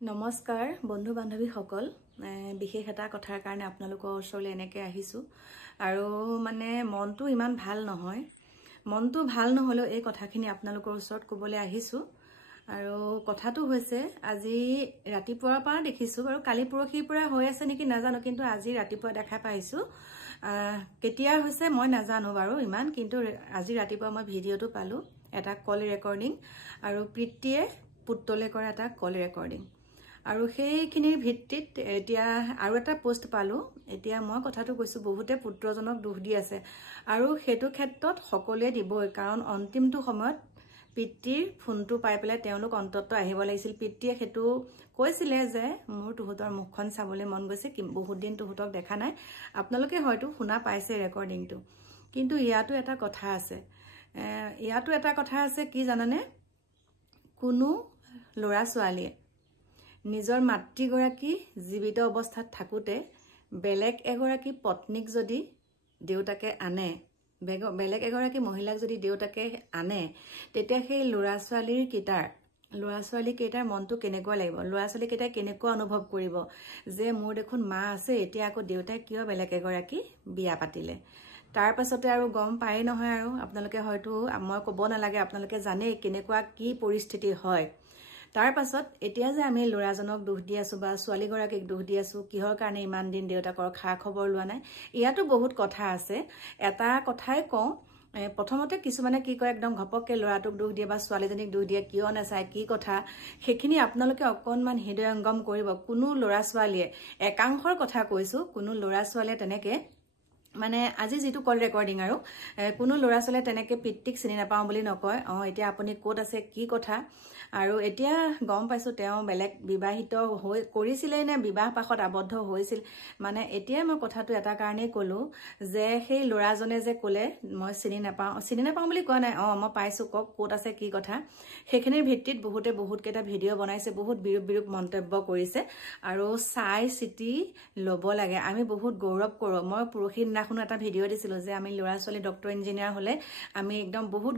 নমস্কাৰ বন্ধু বান্ধৱীসকল বিশেষ এটা কথাৰ কাৰণে আপোনালোকৰ ওচৰলৈ এনেকৈ আহিছোঁ আৰু মানে মনটো ইমান ভাল নহয় মনটো ভাল নহলেও এই কথাখিনি আপোনালোকৰ ওচৰত ক'বলৈ আহিছোঁ আৰু কথাটো হৈছে আজি ৰাতিপুৱাৰ পৰা দেখিছোঁ আৰু কালি পৰহিৰ পৰা হৈ আছে নেকি নাজানো কিন্তু আজি ৰাতিপুৱা দেখা পাইছোঁ কেতিয়া হৈছে মই নাজানো বাৰু ইমান কিন্তু আজি ৰাতিপুৱা মই ভিডিঅ'টো পালোঁ এটা কল ৰেকৰ্ডিং আৰু প্ৰীতিয়ে পুত্ৰলে কৰা এটা কল ৰেকৰ্ডিং আৰু সেইখিনিৰ ভিত্তিত এতিয়া আৰু এটা পোষ্ট পালোঁ এতিয়া মই কথাটো কৈছো বহুতে পুত্ৰজনক দুখ দি আছে আৰু হেতু ক্ষেত্ৰত সকলোৱে দিবই কাৰণ অন্তিমটো সময়ত পিতৃৰ ফোনটো পাই পেলাই তেওঁলোক অন্তত আহিব লাগিছিল পিতৃয়ে হেতু কৈছিলে যে মোৰ তুহতৰ মুখখন চাবলৈ মন গৈছে বহুত দিন তুহতক দেখা নাই আপোনালোকে হয়তো শুনা পাইছে ৰেকৰ্ডিংটো কিন্তু ইয়াতো এটা কথা আছে কি জানানে কোনো লৰা ছোৱালীয়ে নিজৰ মাতৃগৰাকী জীৱিত অৱস্থাত থাকোতে বেলেগ এগৰাকী পত্নীক যদি দেউতাকে আনে বেলেগ এগৰাকী মহিলাক যদি দেউতাকে আনে তেতিয়া সেই ল'ৰা ছোৱালী কেইটাৰ মনটো কেনেকুৱা লাগিব ল'ৰা ছোৱালী কেইটাই কেনেকুৱা অনুভৱ কৰিব যে মোৰ দেখোন মা আছে এতিয়া আকৌ দেউতাই কিয় বেলেগ এগৰাকী বিয়া পাতিলে তাৰ পাছতে আৰু গম পাই নহয় আৰু আপোনালোকে হয়তো মই ক'ব নালাগে আপোনালোকে জানে কেনেকুৱা কি পৰিস্থিতি হয় তাৰ পাছত এতিয়া যে আমি লৰাজনক দুখ দি আছো বা ছোৱালী গৰাকীক দুখ দি আছো কিহৰ কাৰণে ইমান দিন দেউতাকৰ খা খবৰ লোৱা নাই ইয়াতো বহুত কথা আছে এটা কথাই কওঁ প্ৰথমতে কিছুমানে কি কয় একদম ঘপককে লৰাটোক দুখ দিয়ে বা ছোৱালীজনীক দুখ দিয়ে কিয় নাচায় কি কথা সেইখিনি আপোনালোকে অকনমান হৃদয়ঙ্গম কৰিব কোনো লৰা ছোৱালীয়ে একাংশৰ কথা কৈছো কোনো লৰা ছোৱালীয়ে তেনেকে মানে আজি যেটো কল ৰেকৰ্ডিং আৰু কোনো লৰা ছোৱালীয়ে তেনেকে পিতৃক চিনি নাপাওঁ বুলি নকয় এতিয়া আপুনি ক'ত আছে কি কথা আৰু এতিয়া গম পাইছো তেওঁ বেলেগ বিবাহিত হৈ কৰিছিলে নে বিবাহ পাশত আবদ্ধ হৈছিল মানে এতিয়া মই কথাটো এটা কাৰণেই ক'লো যে সেই লৰাজনে যে ক'লে মই চিনি নাপাওঁ বুলি কোৱা নাই মই পাইছো ক'ত আছে কি কথা সেইখিনিৰ ভিত্তিত বহুত কেইটা ভিডিঅ' বনাইছে বহুত বিৰূপ মন্তব্য কৰিছে আৰু চাই চিটি ল'ব লাগে আমি বহুত গৌৰৱ কৰো মই পৰহি দিনাখনো এটা ভিডিঅ' দিছিলো যে আমি ল'ৰা ছোৱালী ডক্টৰ ইঞ্জিনিয়াৰ হলে আমি একদম বহুত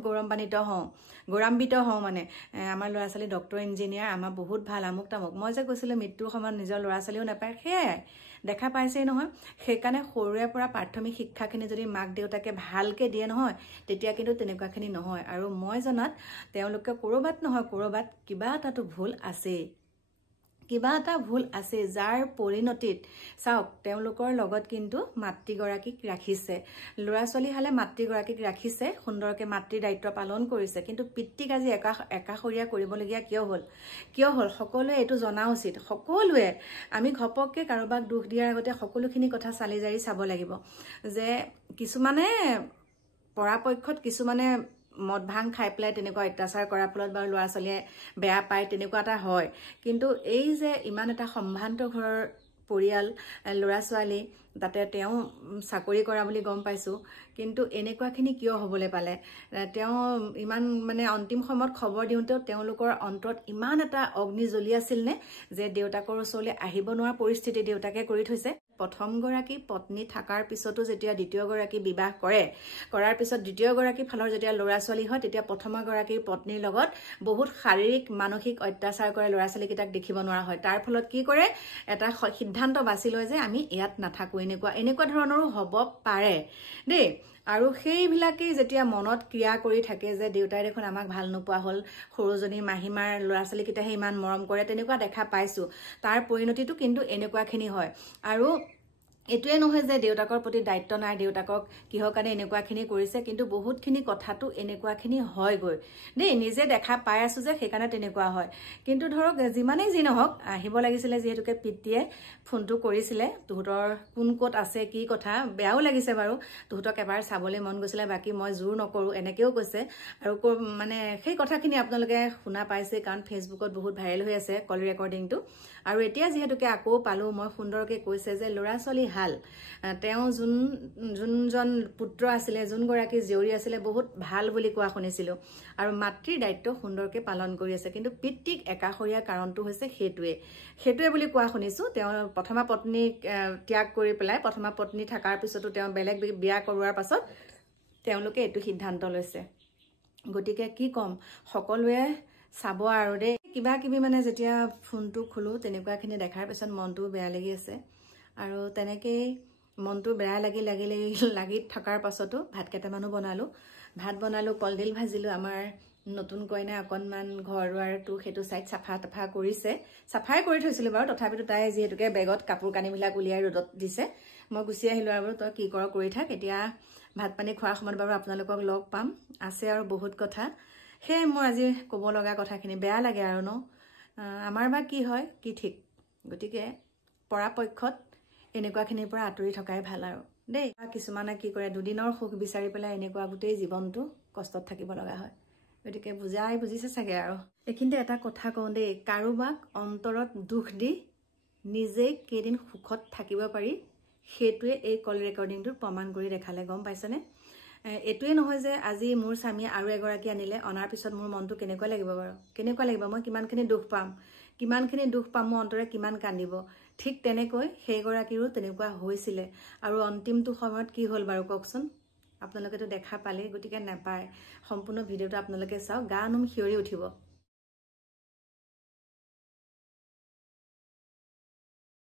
গৌৰৱান্বিত হওঁ মানে আমাৰ ল'ৰা ছোৱালী ডক্টৰ ইঞ্জিনিয়াৰ আমাৰ বহুত ভাল আমুক তামুক মই যে কৈছিলো মৃত্যুৰ সময়ত নিজৰ ল'ৰা ছোৱালীও নাপায় সেয়াই দেখা পাইছেই নহয় সেইকাৰণে সৰুৰে পৰা প্ৰাথমিক শিক্ষাখিনি যদি মাক দেউতাকে ভালকে দিয়ে নহয় তেতিয়া কিন্তু তেনেকুৱাখিনি নহয় আৰু মই জনাত তেওঁলোকে কৰবাত নহয় কৰবাত কিবা এটাতো ভুল আছে যাৰ পৰিণতিত চাওক তেওঁলোকৰ লগত কিন্তু মাতৃগৰাকীক ৰাখিছে ল'ৰা ছোৱালী হালে মাতৃগৰাকীক ৰাখিছে সুন্দৰকে মাতৃৰ দায়িত্ব পালন কৰিছে কিন্তু পিতৃক আজি একাষৰীয়া কৰিবলগীয়া কিয় হ'ল সকলোৱে এইটো জনা উচিত সকলোৱে আমি ঘপককে কাৰোবাক দুখ দিয়াৰ আগতে সকলোখিনি কথা চালি জাৰি চাব লাগিব যে কিছুমানে পৰাপক্ষত কিছুমানে মদ ভাং খাই পেলাই তেনেকুৱা অত্যাচাৰ কৰাৰ ফলত বাৰু ল'ৰা ছোৱালীয়ে বেয়া পায় তেনেকুৱা এটা হয় কিন্তু এই যে ইমান এটা সম্ভ্ৰান্ত ঘৰৰ পৰিয়াল ল'ৰা ছোৱালী তাতে তেওঁ চাকৰি কৰা বুলি গম পাইছো কিন্তু এনেকুৱাখিনি কিয় হ'বলৈ পালে তেওঁ ইমান মানে অন্তিম সময়ত খবৰ দিওঁতেও তেওঁলোকৰ অন্তৰত ইমান এটা অগ্নি জ্বলি আছিল নে যে দেউতাকৰ ওচৰলৈ আহিব নোৱাৰা পৰিস্থিতি দেউতাকে কৰি থৈছে প্ৰথম গৰাকী পত্নী থাকাৰ পিছতো যেতিয়া দ্বিতীয় গৰাকী বিবাহ কৰাৰ পিছত দ্বিতীয় গৰাকী ফালৰ যেতিয়া ল'ৰা ছোৱালী হয় তেতিয়া প্ৰথম গৰাকীৰ পত্নীৰ লগত বহুত শাৰীৰিক মানসিক অত্যাচাৰ কৰে ল'ৰা ছোৱালীকেইটাক দেখিব নোৱাৰা হয় তাৰ ফলত কি কৰে এটা সিদ্ধান্ত বাছি লয় যে আমি ইয়াত নাথাকো এনেকুৱা ধৰণৰো হ'ব পাৰে দেই আৰু সেইবিলাকেই যেতিয়া মনত ক্ৰিয়া কৰি থাকে যে দেউতাই দেখোন আমাক ভাল নোপোৱা হ'ল সৰুজনী মাহীমাৰ ল'ৰা ছোৱালীকেইটাহে ইমান মৰম কৰে তেনেকুৱা দেখা পাইছো তাৰ পৰিণতিটো কিন্তু এনেকুৱাখিনি হয় আৰু এটোৱে নহয় যে দেউতাকৰ প্ৰতি দায়িত্ব নাই দেউতাকক কিহৰ কাৰণে এনেকুৱাখিনি কৰিছে কিন্তু বহুতখিনি কথাটো এনেকুৱাখিনি হয়গৈ দেই নিজে দেখা পাই আছো যে সেইকাৰণে তেনেকুৱা হয় কিন্তু ধৰক যিমানেই যি নহওক আহিব লাগিছিলে যিহেতুকে পিতৃয়ে ফোনটো কৰিছিলে তুহতৰ কোন ক'ত আছে কি কথা বেয়াও লাগিছে বাৰু তুহতক এবাৰ চাবলৈ মন গৈছিলে বাকি মই জোৰ নকৰো এনেকেও কৈছে আৰু মানে সেই কথাখিনি আপোনালোকে শুনা পাইছে কাৰণ ফেচবুকত বহুত ভাইৰেল হৈ আছে কল ৰেকৰ্ডিংটো আৰু এতিয়া যিহেতুকে আকৌ পালো মই সুন্দৰকে কৈছে যে ল'ৰা ছোৱালী হাল তেওঁ যোনজন পুত্ৰ আছিলে যোনগৰাকী জীয়ৰী আছিলে বহুত ভাল বুলি কোৱা শুনিছিলো আৰু মাতৃৰ দায়িত্ব সুন্দৰকে পালন কৰি আছে কিন্তু পিতৃক একাষৰীয়া কাৰণটো হৈছে সেইটোৱে বুলি কোৱা শুনিছো তেওঁ প্ৰথমা পত্নীক ত্যাগ কৰি পেলাই প্ৰথমা পত্নী থাকাৰ পিছতো তেওঁ বেলেগ বিয়া কৰোৱাৰ পাছত তেওঁলোকে এইটো সিদ্ধান্ত লৈছে গতিকে কি কম সকলোৱে চাব আৰু দেই কিবা কিবি মানে যেতিয়া ফোনটো খোলো তেনেকুৱাখিনি দেখাৰ পিছত মনটো বেয়া লাগি আছে আৰু তেনেকেই মনটো বেয়া লাগি থকাৰ পাছতো ভাত কেইটামানো বনালোঁ ভাত বনালোঁ কলডিল ভাজিলোঁ আমাৰ নতুন কইনা অকণমান ঘৰ দুৱাৰটো সেইটো চাইড চাফা কৰিছে চাফাই কৰি থৈছিলোঁ বাৰু তথাপিতো তাই যিহেতুকে বেগত কাপোৰ কানিবিলাক উলিয়াই ৰ'দত দিছে মই গুচি আহিলোঁ আৰু তই কি কৰ কৰি থাক এতিয়া ভাত পানী খোৱাৰ সময়ত বাৰু আপোনালোকক লগ পাম আছে আৰু বহুত কথা সেয়ে মই আজি ক'ব লগা কথাখিনি বেয়া লাগে আৰু ন আমাৰ বা কি হয় কি ঠিক গতিকে পৰাপক্ষত এনেকুৱাখিনিৰ পৰা আঁতৰি থকাই ভাল আৰু দেই কিছুমানে কি কৰে দুদিনৰ সুখ বিচাৰি পেলাই এনেকুৱা গোটেই জীৱনটো কষ্টত থাকিব লগা হয় গতিকে বুজিছে চাগে আৰু এইখিনিতে এটা কথা কওঁ দেই কাৰোবাক অন্তৰত দুখ দি নিজে কেইদিন সুখত থাকিব পাৰি সেইটোৱে এই কল ৰেকৰ্ডিংটোৰ প্ৰমাণ কৰি দেখালে গম পাইছেনে এইটোৱে নহয় যে আজি মোৰ স্বামীয়ে আৰু এগৰাকী আনিলে অনাৰ পিছত মোৰ মনটো কেনেকুৱা লাগিব বাৰু কেনেকুৱা লাগিব মই কিমানখিনি দুখ পাম মোৰ অন্তৰে কিমান কান্দিব ঠিক তেনেকৈ সেইগৰাকীৰো তেনেকুৱা হৈছিলে আৰু অন্তিমটো সময়ত কি হ'ল বাৰু কওকচোন আপোনালোকেতো দেখা পালে গতিকে নাপায় সম্পূৰ্ণ ভিডিঅ'টো আপোনালোকে চাওক গা নুম শিয়ৰি উঠিব